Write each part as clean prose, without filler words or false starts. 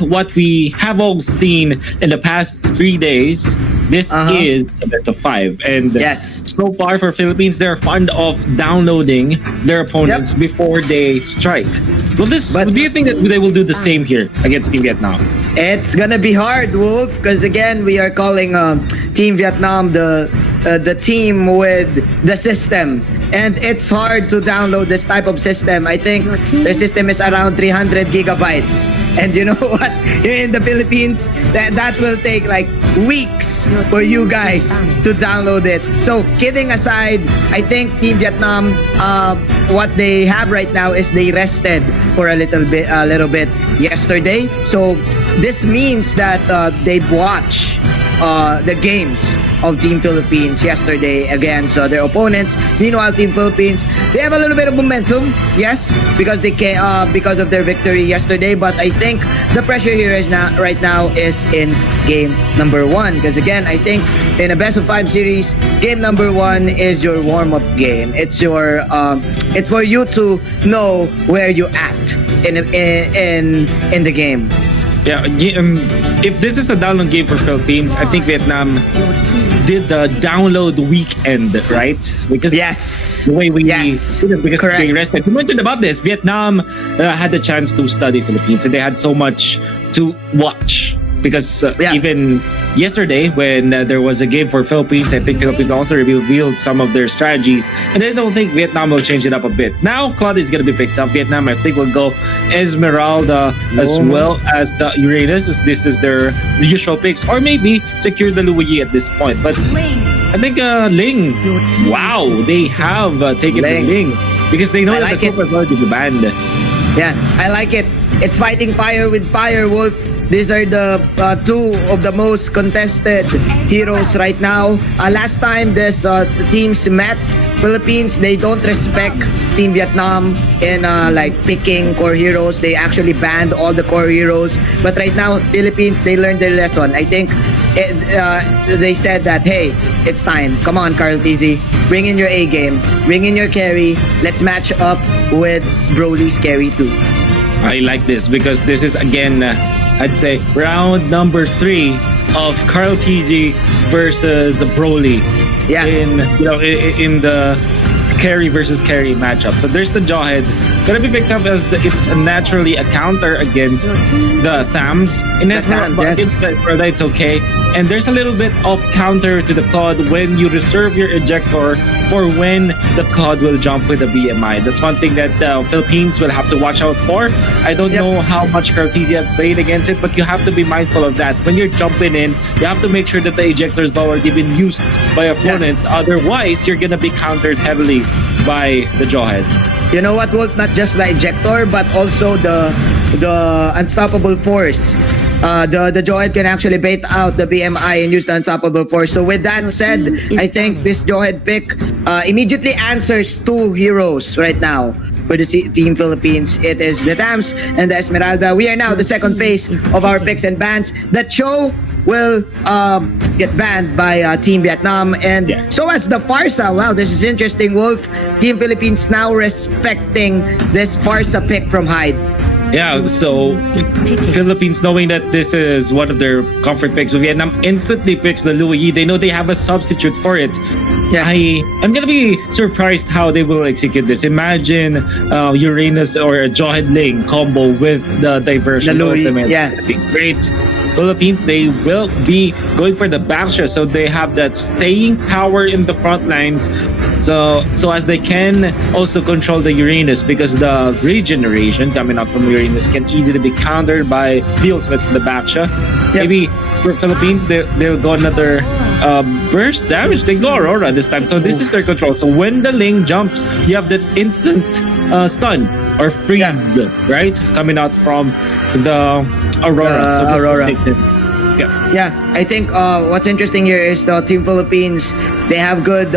like what we have all seen in the past 3 days, this is the best of 5. And Yes. so far for Philippines, they're fond of downloading their opponents before they strike. Well, do you think that they will do the same here against Team Vietnam? It's gonna be hard, Wolf, because again we are calling Team Vietnam the team with the system, and it's hard to download this type of system. I think the system is around 300 gigabytes, and you know what? Here in the Philippines, that will take like weeks for you guys to download it. So kidding aside, I think Team Vietnam, what they have right now is they rested for a little bit yesterday. So this means that they've watched the games of Team Philippines yesterday against their opponents. Meanwhile, Team Philippines, they have a little bit of momentum, yes, because they because of their victory yesterday. But I think the pressure here right now is in game number 1. Because again, I think in a best of 5 series, game number 1 is your warm-up game. It's your it's for you to know where you act in the game. Yeah, if this is a download game for Philippines, I think Vietnam did the download weekend, right? Because the way we because correct. they rested. You mentioned about this. Vietnam had the chance to study Philippines, and they had so much to watch. Because even yesterday, when there was a game for Philippines, I think Philippines also revealed some of their strategies. And I don't think Vietnam will change it up a bit. Now, Claude is going to be picked up. Vietnam, I think, will go Esmeralda as well as the Uranus, as this is their usual picks. Or maybe secure the Luyi at this point. But I think Ling, wow, they have taken the Ling. Because they know that the Copa is already banned. Yeah, I like it. It's fighting fire with fire, Wolf. These are the two of the most contested heroes right now. Last time this teams met, Philippines, they don't respect Team Vietnam in like picking core heroes. They actually banned all the core heroes. But right now, Philippines, they learned their lesson. I think they said that, hey, it's time. Come on, Carl TZ. Bring in your A game. Bring in your carry. Let's match up with Broly's carry too. I like this because this is, again, I'd say round number 3 of Carl TZ versus Broly in the carry versus carry matchup. So there's the Jawhead. Gonna be picked up as it's naturally a counter against the Thams. In Esmeralda, it's okay. And there's a little bit of counter to the Claude when you reserve your ejector for when the Claude will jump with the BMI. That's one thing that the Philippines will have to watch out for. I don't know how much Cartesian has played against it, but you have to be mindful of that. When you're jumping in, you have to make sure that the ejector is already been used by opponents. Otherwise, you're gonna be countered heavily by the Jawhead. You know what, Wolf? Not just the ejector, but also the unstoppable force. The Jawhead can actually bait out the BMI and use the unstoppable force. So with that said, I think this Jawhead pick immediately answers 2 heroes right now for the Team Philippines. It is the Thams and the Esmeralda. We are now the second phase of our picks and bans. The Cho will get banned by Team Vietnam, and so as the Farsa. Wow, this is interesting, Wolf. Team Philippines now respecting this Farsa pick from Hyde. Yeah, so Philippines, knowing that this is one of their comfort picks, Vietnam instantly picks the Luyi. They know they have a substitute for it. Yes. I'm gonna be surprised how they will execute this. Imagine Uranus or a Jawhead Ling combo with the diversion ultimate. Yeah, that'd be great. Philippines, they will be going for the backshot, so they have that staying power in the front lines. So as they can also control the Uranus, because the regeneration coming up from Uranus can easily be countered by the ultimate from the backshot. Maybe for Philippines, they'll go another burst damage. They go Aurora this time. So this is their control. So when the Ling jumps, you have that instant stun or freeze, right? Coming out from the Aurora. Aurora. Yeah, I think what's interesting here is the Team Philippines, they have good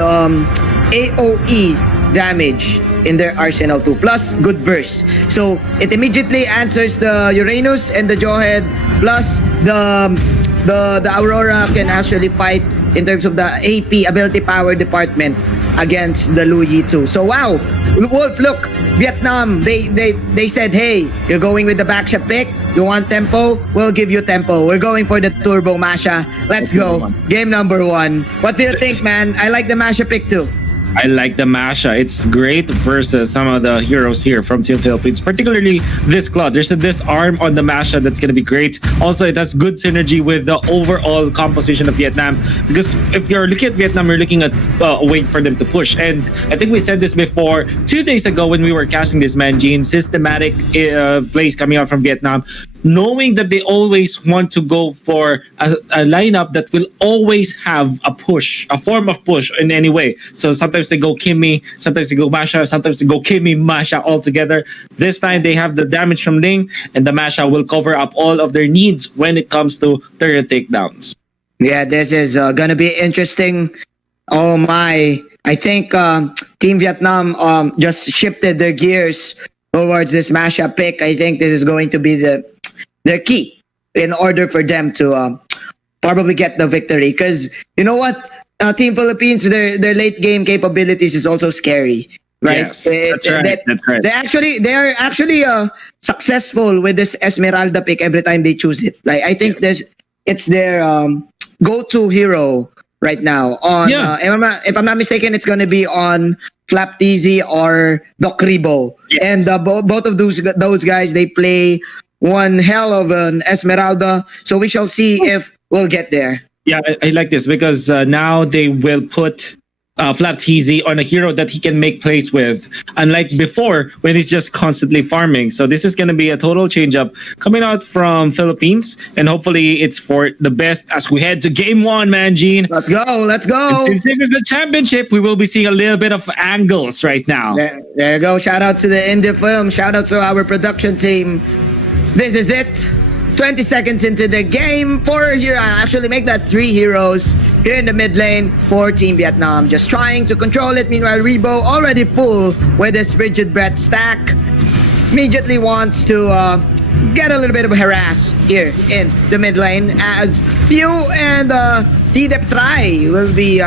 AOE damage in their arsenal too, plus good burst. So it immediately answers the Uranus and the Jawhead, plus the Aurora can actually fight in terms of the AP ability power department against the Luyi too. So wow, Wolf, look, Vietnam, they said, hey, you're going with the backshot pick. You want tempo? We'll give you tempo. We're going for the Turbo Masha. Let's go. Game number 1. What do you think, man? I like the Masha pick too. I like the Masha. It's great versus some of the heroes here from Team Philippines, particularly this Claude. There's a disarm on the Masha that's going to be great. Also, it has good synergy with the overall composition of Vietnam, because if you're looking at Vietnam, you're looking at a way for them to push. And I think we said this before 2 days ago when we were casting this, man, Gene, systematic plays coming out from Vietnam, knowing that they always want to go for a lineup that will always have a push, a form of push in any way. So sometimes they go Kimmy, sometimes they go Masha, sometimes they go Kimmy, Masha all together. This time they have the damage from Ling, and the Masha will cover up all of their needs when it comes to their takedowns. Yeah, this is gonna be interesting. Oh my. I think Team Vietnam just shifted their gears towards this Masha pick. I think this is going to be their key in order for them to probably get the victory. Because you know what, Team Philippines, their late game capabilities is also scary, right? Yes, that's right. That's right. They are actually successful with this Esmeralda pick every time they choose it. Like I think it's their go-to hero right now. On if I'm not mistaken, it's gonna be on Flapteasy or Doc Ribo. Yeah. And both of those guys, they play one hell of an Esmeralda. So we shall see if we'll get there. Yeah, I like this because now they will put Flapteasy on a hero that he can make plays with, unlike before when he's just constantly farming. So this is going to be a total change up coming out from Philippines, and hopefully it's for the best as we head to game 1, man, Gene. Let's go. And since this is the championship, we will be seeing a little bit of angles right now. There you go. Shout out to the indie film. Shout out to our production team. This is it. 20 seconds into the game. 4 here. Actually, make that 3 heroes here in the mid lane for Team Vietnam. Just trying to control it. Meanwhile, Rebo already full with his Frigid Breath stack. Immediately wants to get a little bit of a harass here in the mid lane, as Few and T-Dep Try will be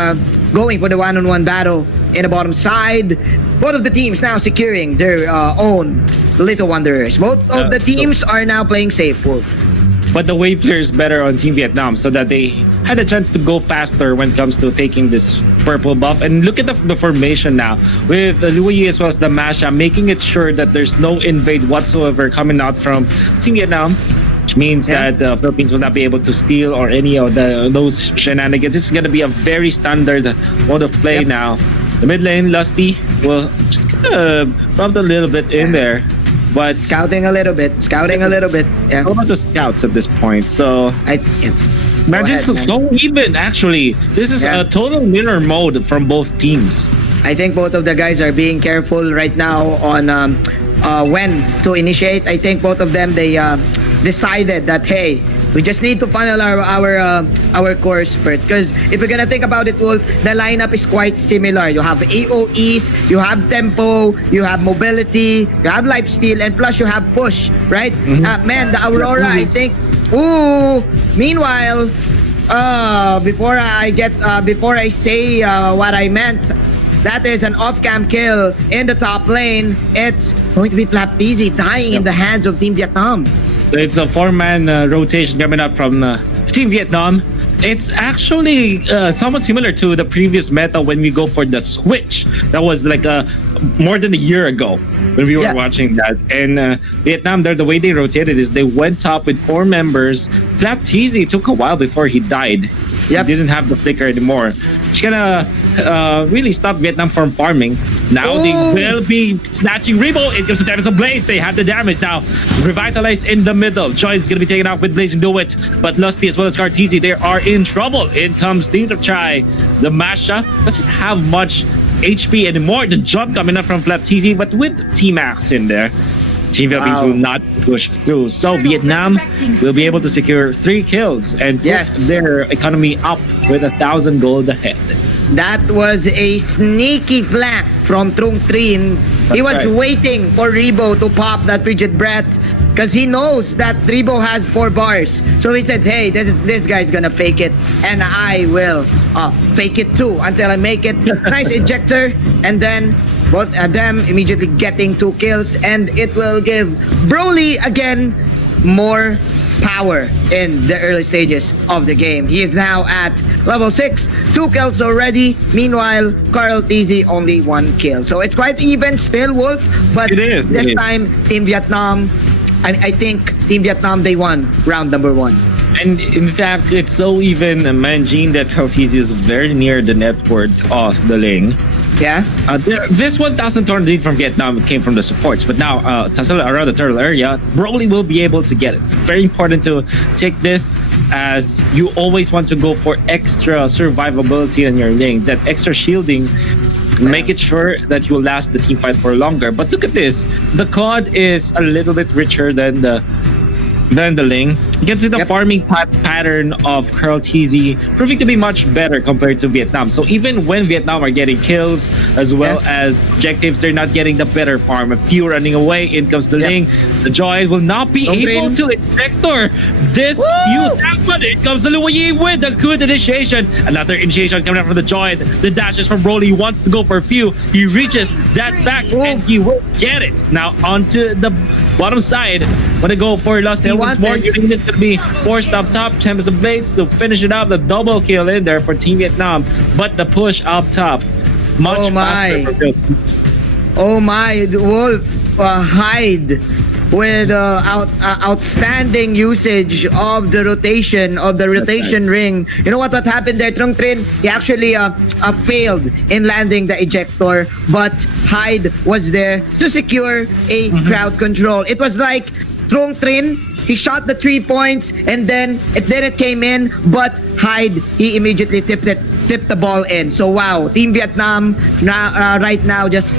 going for the one-on-one battle in the bottom side. Both of the teams now securing their own Little Wanderers. Both of the teams are now playing safe, Wolf. But the wave clear is better on Team Vietnam, so that they had a chance to go faster when it comes to taking this purple buff. And look at the formation now with the Luyi as well as the Masha, making it sure that there's no invade whatsoever coming out from Team Vietnam, which means that the Philippines will not be able to steal or any of those shenanigans. This is going to be a very standard mode of play now. The mid lane, Lusty will just kind of rub a little bit in there. But scouting a little bit. Yeah. How about the scouts at this point? So imagine it's so even, actually. This is a total winner mode from both teams. I think both of the guys are being careful right now on when to initiate. I think both of them, they decided that, hey, we just need to funnel our core spurt. Because if you're gonna think about it, Wolf, the lineup is quite similar. You have AOEs, you have tempo, you have mobility, you have lifesteal, and plus you have push, right? Man, the Aurora, I think. Ooh. Meanwhile, before I say what I meant, that is an off-cam kill in the top lane. It's going to be Flapteasy dying in the hands of Team Vietnam. It's a 4-man rotation coming up from Team Vietnam. It's actually somewhat similar to the previous meta when we go for the switch. That was like more than a year ago when we were watching that. And Vietnam, the way they rotated is they went top with 4 members. Flapteasy took a while before he died. So he didn't have the flicker anymore. It's gonna really stop Vietnam from farming. Now they will be snatching Rebo. It gives the damage of Blaze. They have the damage now. Revitalize in the middle. Joy is going to be taken out with Blaze and Do It. But Lusty as well as Carteasy, they are in trouble. In comes T-Dep Try. The Masha doesn't have much HP anymore. The jump coming up from Flapteasy, but with T-Max in there, Team Philippines will not push through. So Vietnam will be able to secure 3 kills and put their economy up with 1,000 gold ahead. That was a sneaky flank from Trung Trin. He was waiting for Rebo to pop that Frigid Breath. because he knows that Rebo has 4 bars. So he said, hey, this guy's gonna fake it, and I will fake it too until I make it. Nice ejector, and then both of them immediately getting 2 kills, and it will give Broly again more power in the early stages of the game. He is now at level 6, 2 kills already. Meanwhile, Carl TZ only 1 kill. So it's quite even still, Wolf, but this time Team Vietnam, I think Team Vietnam, they won round number 1. And in fact, it's so even, Manjin, that Carl TZ is very near the net worth of the Ling. Yeah. This 1,000 torn lead from Vietnam came from the supports, but now around the turtle area, Broly will be able to get it. Very important to take this, as you always want to go for extra survivability in your lane, that extra shielding. Make it sure that you will last the team fight for longer. But look at this, the COD is a little bit richer than the Ling. You can see the farming pattern of Carl TZ proving to be much better compared to Vietnam. So even when Vietnam are getting kills as well as objectives, they're not getting the better farm. A few running away, in comes the Ling. The Joy will not be able to ejector this huge happen. In comes the Luyi with the good initiation. Another initiation coming out from the Joy. The dashes from Broly, wants to go for a few. He reaches that back and he will get it. Now onto the bottom side. Want to go for Lusty once more. It's going to be forced up top. Tempest of Blades to finish it up. The double kill in there for Team Vietnam. But the push up top, much faster for Philippines. Oh my, Wolf hide with outstanding usage of the rotation ring. You know what happened there, Trung Trin? He actually failed in landing the ejector, but Hyde was there to secure a crowd control. It was like Trung Trin, he shot the 3 points and then it didn't came in, but Hyde, he immediately tipped the ball in. So wow, Team Vietnam now right now just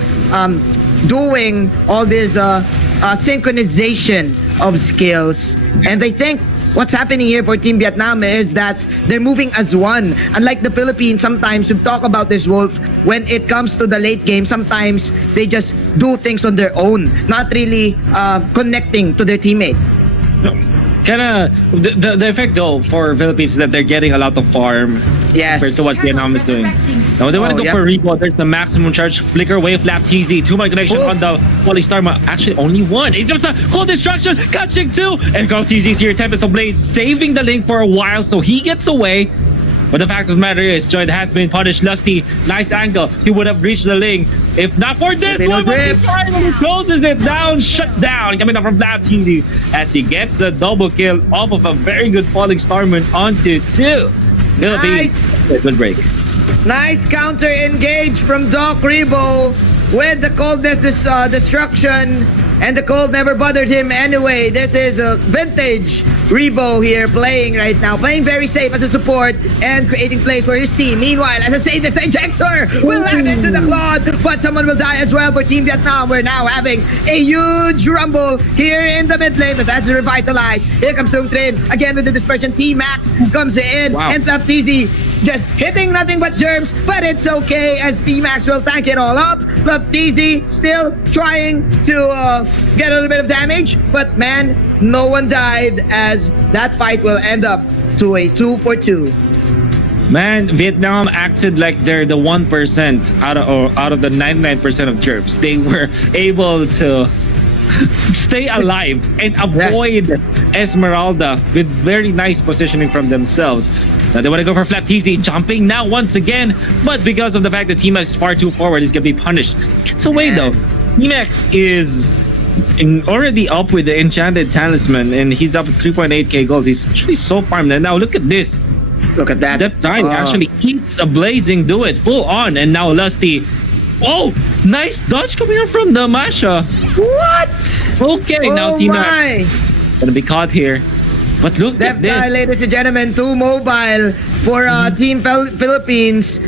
doing all this synchronization of skills. And I think what's happening here for Team Vietnam is that they're moving as one. Unlike the Philippines, sometimes we talk about this, Wolf, when it comes to the late game, sometimes they just do things on their own, not really connecting to their teammate. Kinda the effect though for Philippines is that they're getting a lot of farm compared to what Vietnam is doing. Now they want to go for Rebo. There's the maximum charge. Flicker, wave, flap, TZ. 2-man connection on the Polystar. Actually, only 1. It comes a whole destruction. Catching 2. And go TZ's here. Tempest of Blades saving the Link for a while, so he gets away. But the fact of the matter is, Joy has been punished. Lusty, nice angle. He would have reached the Link if not for this one. He closes it down, shut down. Coming up from Flap TZ as he gets the double kill off of a very good falling Starman onto 2. Nice. Good break. Nice counter engage from Doc Rebo with the coldness destruction, and the cold never bothered him anyway. This is a vintage Rebo here playing right now, playing very safe as a support and creating plays for his team. Meanwhile, as I say, this ejector will land into the Claude, but someone will die as well for Team Vietnam. We're now having a huge rumble here in the mid lane, but that's revitalized. Here comes Trung Trin again with the dispersion. T-Max comes in, and Flaptizi just hitting nothing but germs, but it's okay as T-Max will tank it all up. Flaptizi still trying to get a little bit of damage, but man, no one died as that fight will end up to a 2-for-2. Man, Vietnam acted like they're the 1% out of the 99% of germs. They were able to stay alive and avoid Esmeralda with very nice positioning from themselves. Now they want to go for Flap TZ, jumping now once again, but because of the fact that T-Max is far too forward, he's going to be punished. Gets away though. T-Max is already up with the Enchanted Talisman, and he's up at 3.8k gold. He's actually so farmed. And now look at this. Look at that. That time actually eats a blazing do it full on, and now Lusty. Oh, nice dodge coming out from the Masha. What? Okay, now T-Max gonna be caught here. But look at this. Ladies and gentlemen, 2 mobile for Team Philippines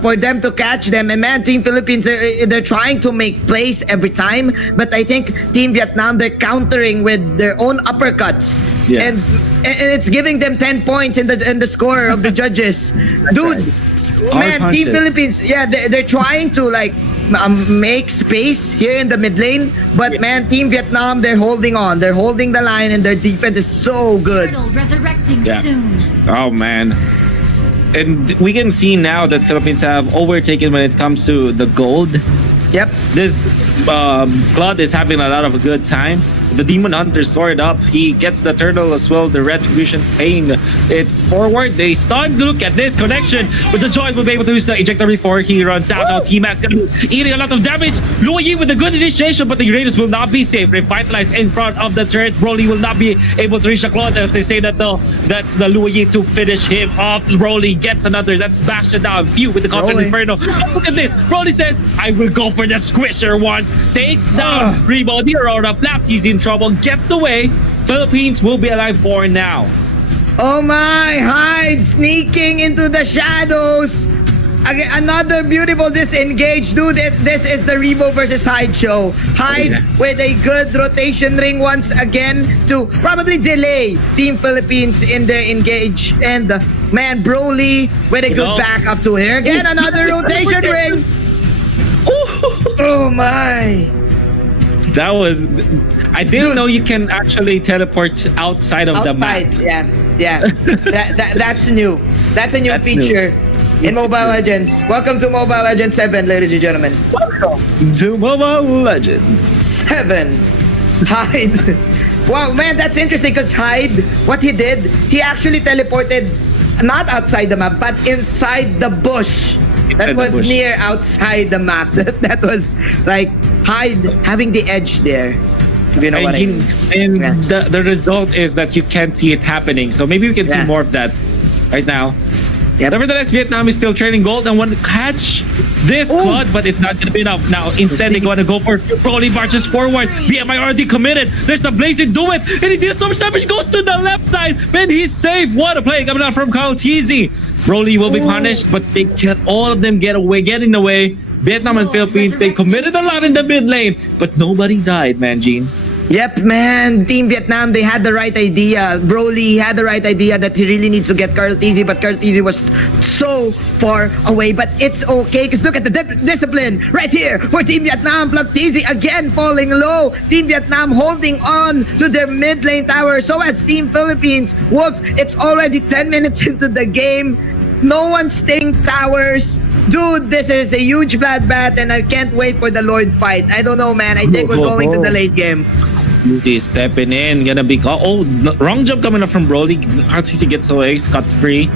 for them to catch them. And man, Team Philippines, they're trying to make plays every time. But I think Team Vietnam, they're countering with their own uppercuts. Yeah. And it's giving them 10 points in the score of the judges. Dude, man, Team Philippines, they're trying to like make space here in the mid lane. But man, Team Vietnam, they're holding on. They're holding the line, and their defense is so good. Turtle resurrecting Yeah. soon. Oh man. And we can see now that Philippines have overtaken when it comes to the gold. Yep. This Claude is having a lot of a good time. The Demon Hunter soared up. He gets the turtle as well. The Retribution paying it forward. They start to look at this connection. But the Joy will be able to use the ejector before he runs out. Now T-Max gonna be eating a lot of damage. Luoyi with a good initiation, but the Uranus will not be safe. Revitalized in front of the turret. Broly will not be able to reach the Claude. As they say that though, that's the Luoyi to finish him off. Broly gets another. That's bashed down. Few with the Conquer Broly. Inferno. Look at this. Broly says, I will go for the squisher once. Takes down Rebo. The Aurora Flap. He's in trouble. Gets away. Philippines will be alive for now. Oh my, Hyde sneaking into the shadows. Again, another beautiful disengage. Dude, this is the Rebo versus Hyde show. Hyde with a good rotation ring once again to probably delay Team Philippines in their engage. And man, Broly with a good backup to here. Again, another rotation ring. Oh my. That was... I didn't know you can actually teleport outside of the map. Yeah. That's new. That's a new feature in Mobile Legends. Welcome to Mobile Legends 7, ladies and gentlemen. Welcome to Mobile Legends 7. Hyde. Wow, man, that's interesting because Hyde, what he did, he actually teleported not outside the map, but inside the bush. That was near outside the map. That was like Hyde having the edge there. You know what I mean? And the result is that you can't see it happening. So maybe we can see more of that right now. Yeah, nevertheless, Vietnam is still trailing gold and want to catch this Claude, but it's not going to be enough. Now, instead, they want to go for Broly marches forward. BMI already committed. There's the blazing do it. And he did so much damage. Goes to the left side. Man, he's safe. What a play coming out from Kyle Teasy. Broly will be punished, but they can all of them get in the way. Vietnam and Philippines, they committed a lot in the mid lane, but nobody died, man, Gene. Yep, man. Team Vietnam, they had the right idea. Broly had the right idea that he really needs to get Carl Teasy, but Carl Teasy was so far away. But it's okay, because look at the discipline right here for Team Vietnam. Plug Teasy again falling low. Team Vietnam holding on to their mid lane tower. So as Team Philippines, Wolf, it's already 10 minutes into the game. No one's staying towers. Dude, this is a huge bloodbath, and I can't wait for the Lord fight. I don't know, man. I think we're going to the late game. He's stepping in, gonna be wrong jump coming up from Broly. RTC gets away, scot free.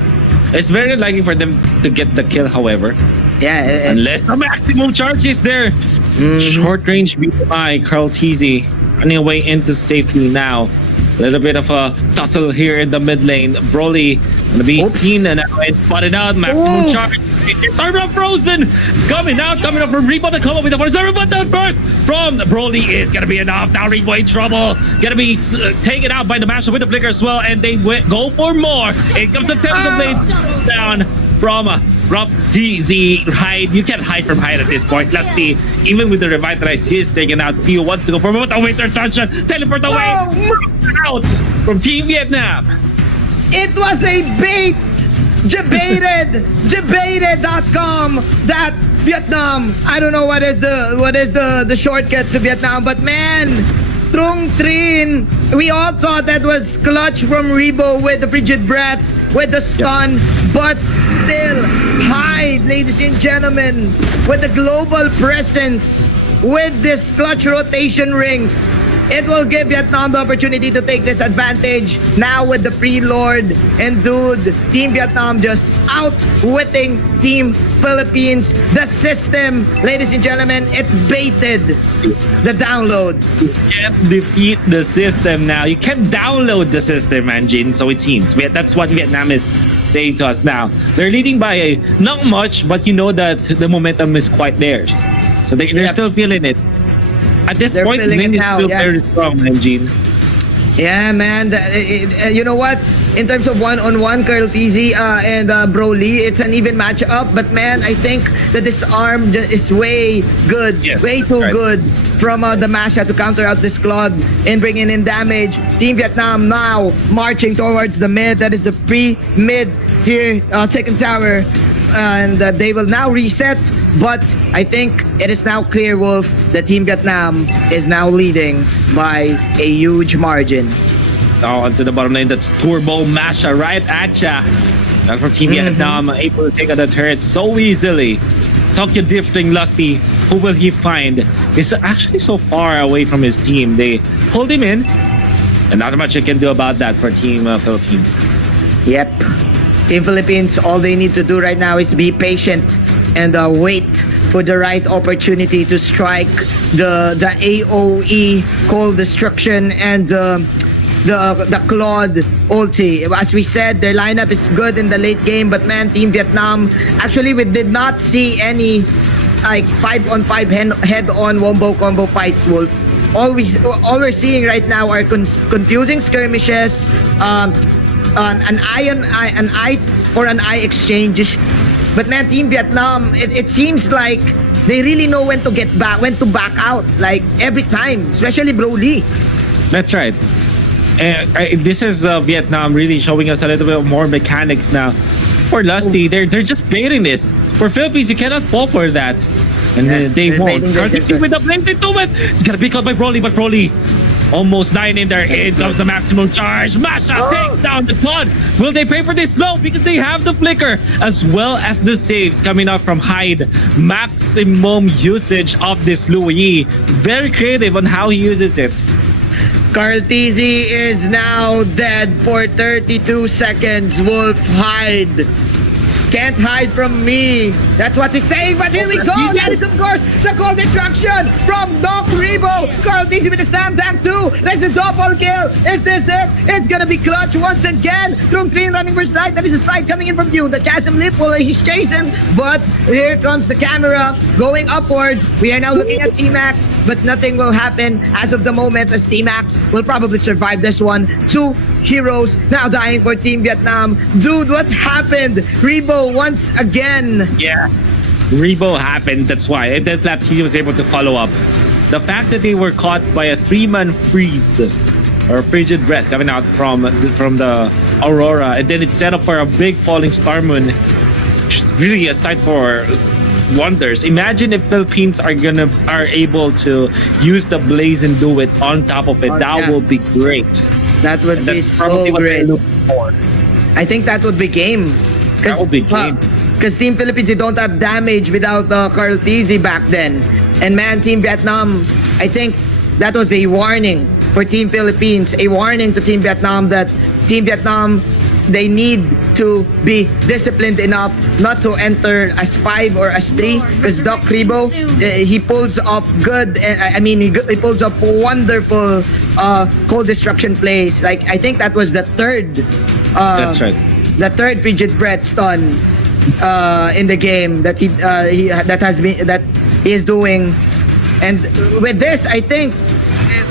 It's very unlikely for them to get the kill, however. Yeah, unless the maximum charge is there. Short range BMI, Carl Teasy running away into safety now. A little bit of a tussle here in the mid lane. Broly gonna be seen and spotted out. Maximum charge. Turn up Frozen coming up from Rebo to come up with the first, but the burst from Broly is gonna be enough. Now Rebo in trouble, gonna be taken out by the mashup with the flicker as well, and they go for more. It comes the Tempest Blades down from TZ. Hyde, you can't hide from Hyde at this point. Lusty, even with the revitalized, he's taken out. Theo wants to go for more, but the winter touchdown, teleport away, out from Team Vietnam. It was a bait. Debated.com that Vietnam. I don't know what is the shortcut to Vietnam, but man, Trung Trin, we all thought that was clutch from Rebo with the frigid breath, with the stun, but still Hyde, ladies and gentlemen, with the global presence, with this clutch rotation rings. It will give Vietnam the opportunity to take this advantage now with the free Lord. And dude, Team Vietnam just outwitting Team Philippines. The system, ladies and gentlemen, it baited the download. You can't defeat the system now. You can't download the system, Anjin. So it seems. That's what Vietnam is saying to us now. They're leading by not much, but you know that the momentum is quite theirs. So they're still feeling it. At this point, Ning is still very strong, Gene. Yeah, man. You know what? In terms of one-on-one, Carl Teasy and Broly, it's an even matchup. But man, I think the disarm is way good, way too good from the Masha to counter out this Claude and bringing in damage. Team Vietnam now marching towards the mid. That is the pre-mid tier second tower. And they will now reset But I think it is now clear, Wolf, that Team Vietnam is now leading by a huge margin. Oh, to the bottom lane, that's Turbo Masha right at ya. And from Team Vietnam, able to take out the turret so easily. Tokyo drifting Lusty, who will he find? He's actually so far away from his team. They pulled him in, and not much you can do about that for Team Philippines. Yep. Team Philippines, all they need to do right now is be patient and wait for the right opportunity to strike the AOE Cold Destruction and the Claude ulti. As we said, their lineup is good in the late game, but man, Team Vietnam, actually we did not see any like 5-on-5 head-on wombo combo fights, Wolf. All we're seeing right now are confusing skirmishes, an eye for an eye exchange. But man, Team Vietnam, it seems like they really know when to back out, like every time, especially Broly. That's right. This is Vietnam really showing us a little bit more mechanics now. For Lusty, they're just baiting this. For Philippines, you cannot fall for that. And they won't. Targeting with the blink into it. It's gonna be caught by Broly, but Broly almost dying in there. In comes the maximum charge. Masha takes down the Claude. Will they pay for this? No, because they have the flicker as well as the saves coming out from Hyde. Maximum usage of this Louis. Very creative on how he uses it. Carl Tizzy is now dead for 32 seconds. Wolf, hide. Can't hide from me. That's what he's saying, but here we go. That is, of course, the Cold Destruction from Doc Rebo. Carl Tizzy with the Slam Dunk 2. There's a double kill. Is this it? It's gonna be clutch once again. From 3 running first light. That is a side coming in from view. The Chasm Lip, well, he's chasing, but here comes the camera going upwards. We are now looking at T-Max, but nothing will happen as of the moment, as T-Max will probably survive this one. 2 heroes now dying for Team Vietnam. Dude, what happened? Rebo once again. Yeah, Rebo happened. That's why. And then Laptini was able to follow up. The fact that they were caught by a 3-man freeze or frigid breath coming out from the Aurora, and then it's set up for a big falling star moon. Just really a sight for wonders. Imagine if Philippines are able to use the blaze and do it on top of it. That will be great. That would be so great. I think that would be game. That would be game. Because Team Philippines, they don't have damage without Carl Tizzy back then. And man, Team Vietnam, I think that was a warning for Team Philippines. A warning to Team Vietnam that Team Vietnam, they need to be disciplined enough not to enter as 5 or as 3. Because Doc Rebo, he pulls off good, he pulls off wonderful Cold Destruction plays. Like, I think that was the third. That's right. The third frigid breath stun in the game that he is doing. And with this, I think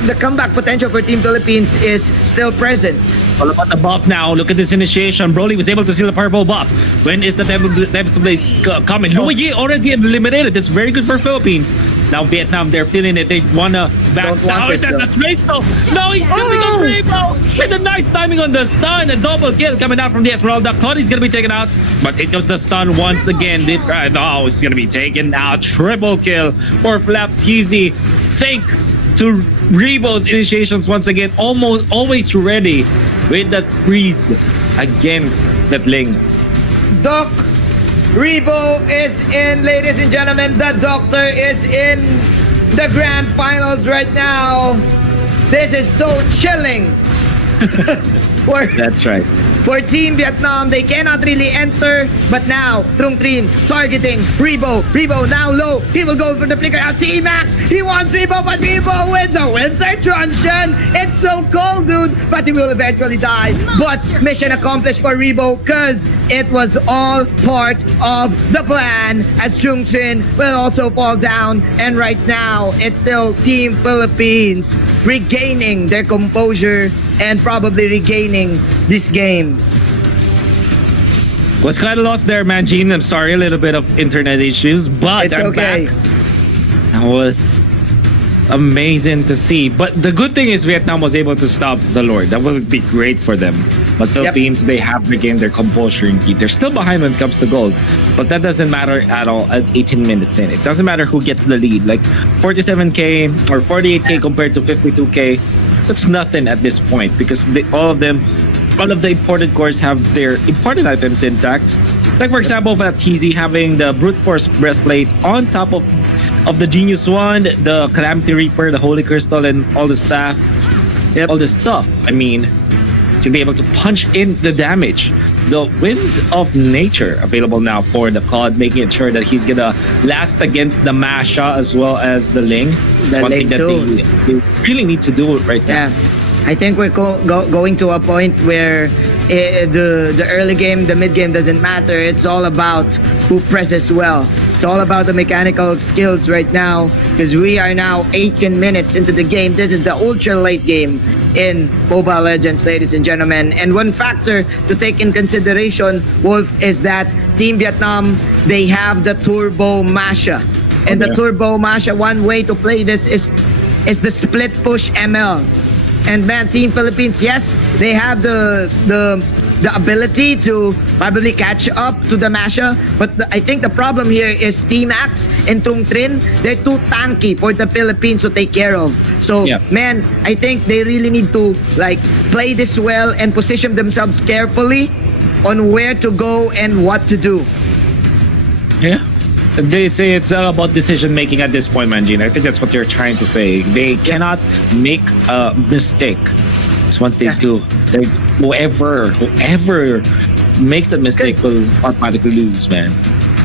the comeback potential for Team Philippines is still present. All about the buff now. Look at this initiation. Broly was able to steal the purple buff. When is the Devil's Blades coming? Louis Yi already eliminated. That's very good for Philippines. Now Vietnam, they're feeling it. They wanna back down. That's Rainbow. No, he's coming on Rainbow with a nice timing on the stun. A double kill coming out from the Esmeralda. Claude gonna be taken out, but it was the stun once again. No, it's gonna be taken out. Triple kill for Flap TZ. Thanks to Rebo's initiations once again. Always ready with that freeze against that Ling. Doc Rebo is in, ladies and gentlemen. The Doctor is in the grand finals right now. This is so chilling. That's right. For Team Vietnam, they cannot really enter, but now Trung Trin targeting Rebo. Rebo now low. He will go for the flicker out. T-Max, he wants Rebo, but Rebo wins the Winter Truncheon. It's so cold, dude, but he will eventually die. But mission accomplished for Rebo, because it was all part of the plan, as Trung Trin will also fall down. And right now, it's still Team Philippines regaining their composure and probably regaining this game. Was kind of lost there, man, Gene. I'm sorry, a little bit of internet issues, but I'm back. That was amazing to see. But the good thing is Vietnam was able to stop the Lord. That would be great for them. But Philippines, they have regained their composure indeed. They're still behind when it comes to gold, but that doesn't matter at all at 18 minutes in. It doesn't matter who gets the lead. Like 47K or 48K compared to 52K, that's nothing at this point because all of the imported cores have their imported items intact. Like for example, TZ having the brute force breastplate on top of the Genius Wand, the Calamity Reaper, the Holy Crystal, and all the stuff. All the stuff. I mean, to be able to punch in the damage. The Wind of Nature available now for the COD, making sure that he's gonna last against the Masha as well as the Ling. It's one thing that they really need to do right now. Yeah, I think we're going to a point where the early game, the mid game doesn't matter. It's all about who presses well. It's all about the mechanical skills right now because we are now 18 minutes into the game. This is the ultra late game in Mobile Legends, ladies and gentlemen. And one factor to take in consideration, Wolf, is that Team Vietnam, they have the Turbo Masha. And the Turbo Masha, one way to play this is the split push ML. And man, Team Philippines, yes, they have the ability to probably catch up to the Masha, but I think the problem here is Team Axe and Trung Trin. They're too tanky for the Philippines to take care of. So man, I think they really need to like play this well and position themselves carefully on where to go and what to do. Yeah. They say it's all about decision making at this point, Manjin. I think that's what they're trying to say. They cannot make a mistake. So once they do, whoever makes that mistake will automatically lose, man.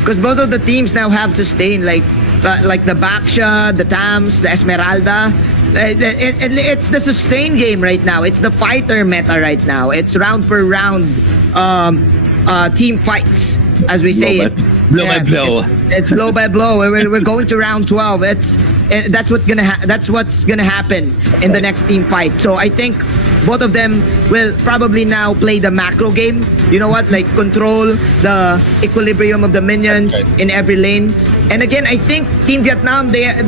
Because both of the teams now have sustain, like the Baksha, the Tams, the Esmeralda. It's the sustain game right now. It's the fighter meta right now. It's round per round team fights, as we say it. Blow by blow. It's blow by blow. We're going to round 12. That's what's gonna happen in the next team fight. So I think both of them will probably now play the macro game. You know what? Like control the equilibrium of the minions in every lane. And again, I think Team Vietnam they have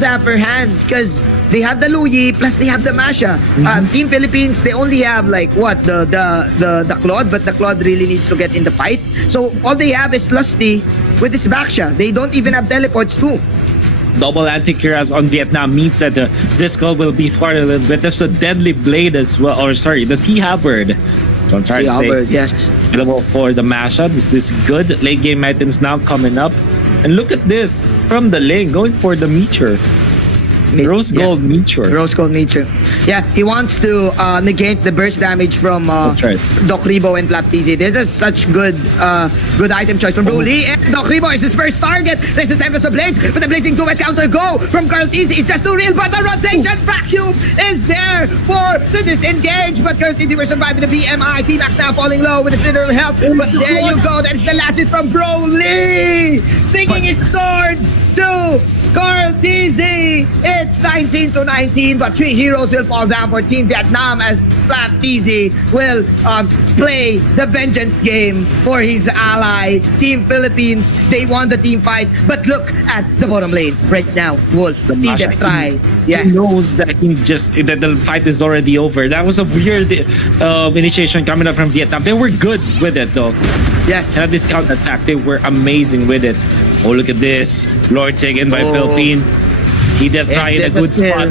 the upper hand because they have the Luyi plus they have the Masha. Team Philippines, they only have like what the Claude, but the Claude really needs to get in the fight. So all they have is Lusty with his Baksha. They don't even have teleports too. Double anti-cuirass on Vietnam means that this call will be far a little bit. There's a deadly blade as well, or sorry, the Sea Halberd. So I'm trying to say, yes, available for the Masha. This is good. Late game items now coming up, and look at this from the lane going for the Meteor. Rose Gold Meteor. Rose Gold Meteor. Yeah, he wants to negate the burst damage from Doc Rebo and Flap TZ. This is such good item choice from Broly. And Doc Rebo is his first target. There's the Tempest of Blades, but the Blazing 2 counter go from Carl TZ. It's just too real, but the rotation vacuum is there for the disengage. But Carl TZ will survive with the BMI. T-Max now falling low with the literal health. But there you go. That is the last hit from Broly. Sticking his sword to Carl TZ. It's 19-19, but 3 heroes will fall down for Team Vietnam as Flap TZ will play the vengeance game for his ally. Team Philippines, they won the team fight, but look at the bottom lane right now. Wolf, TJ try. He knows that that the fight is already over. That was a weird initiation coming up from Vietnam. They were good with it though. Yes. And at this counter attack, they were amazing with it. Oh, look at this. Lord taken by Philippines. He did try in a good spot.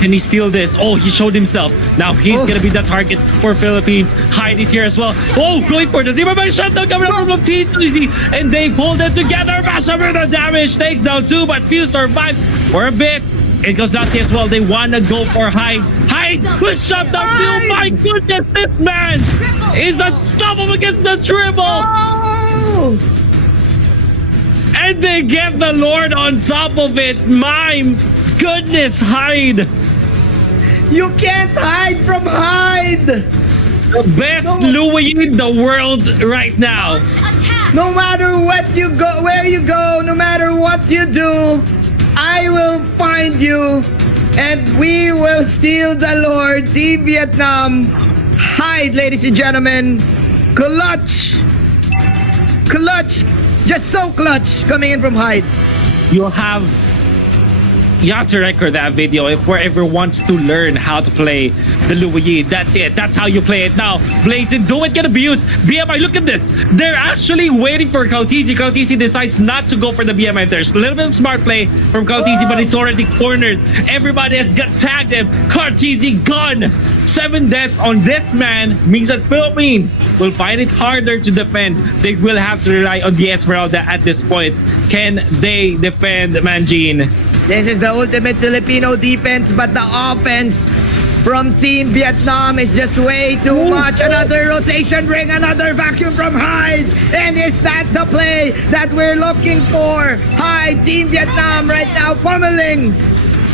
Can he steal this? Oh, he showed himself. Now he's going to be the target for Philippines. Hyde is here as well. Oh, going for the Dimmerman shutdown coming up from TZ. And they pulled it together. Masha with the damage. Takes down 2, but few survives for a bit. It goes down as well. They want to go for Hyde. Hyde will shut down Phil. My goodness, this man is unstoppable against the triple. Oh! And they get the Lord on top of it. My goodness, Hyde. You can't hide from Hyde. The best Louis in the world right now. No matter what you go, where you go, no matter what you do, I will find you and we will steal the Lord. Team Vietnam, Hyde, ladies and gentlemen. Clutch. Clutch. Just so clutch coming in from Hyde. You have you have to record that video if whoever wants to learn how to play the Louis. That's it. That's how you play it. Now, Blazin, don't get abused. BMI, look at this. They're actually waiting for Kautizi. Kautizi decides not to go for the BMI. There's a little bit of smart play from Kautizi, but he's already cornered. Everybody has got tagged him. Kautizi gone. 7 deaths on this man means that Philippines will find it harder to defend. They will have to rely on the Esmeralda at this point. Can they defend Manjin? This is the ultimate Filipino defense, but the offense from Team Vietnam is just way too much. Another rotation ring, another vacuum from Hyde. And is that the play that we're looking for? Hyde, Team Vietnam right now pummeling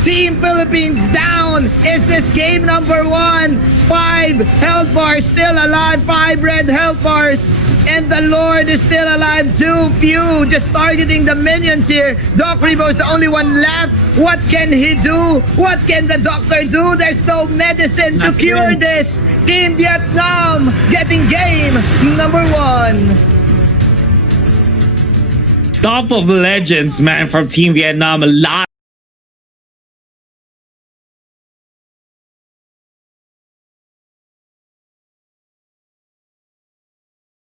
Team Philippines down. Is this game number 1? 5 health bars still alive, 5 red health bars. And the Lord is still alive. Too few just targeting the minions here. Doc Rebo is the only one left. What can he do? What can the doctor do? There's no medicine to cure this. Team Vietnam getting game number 1. Top of legends, man, from Team Vietnam. A lot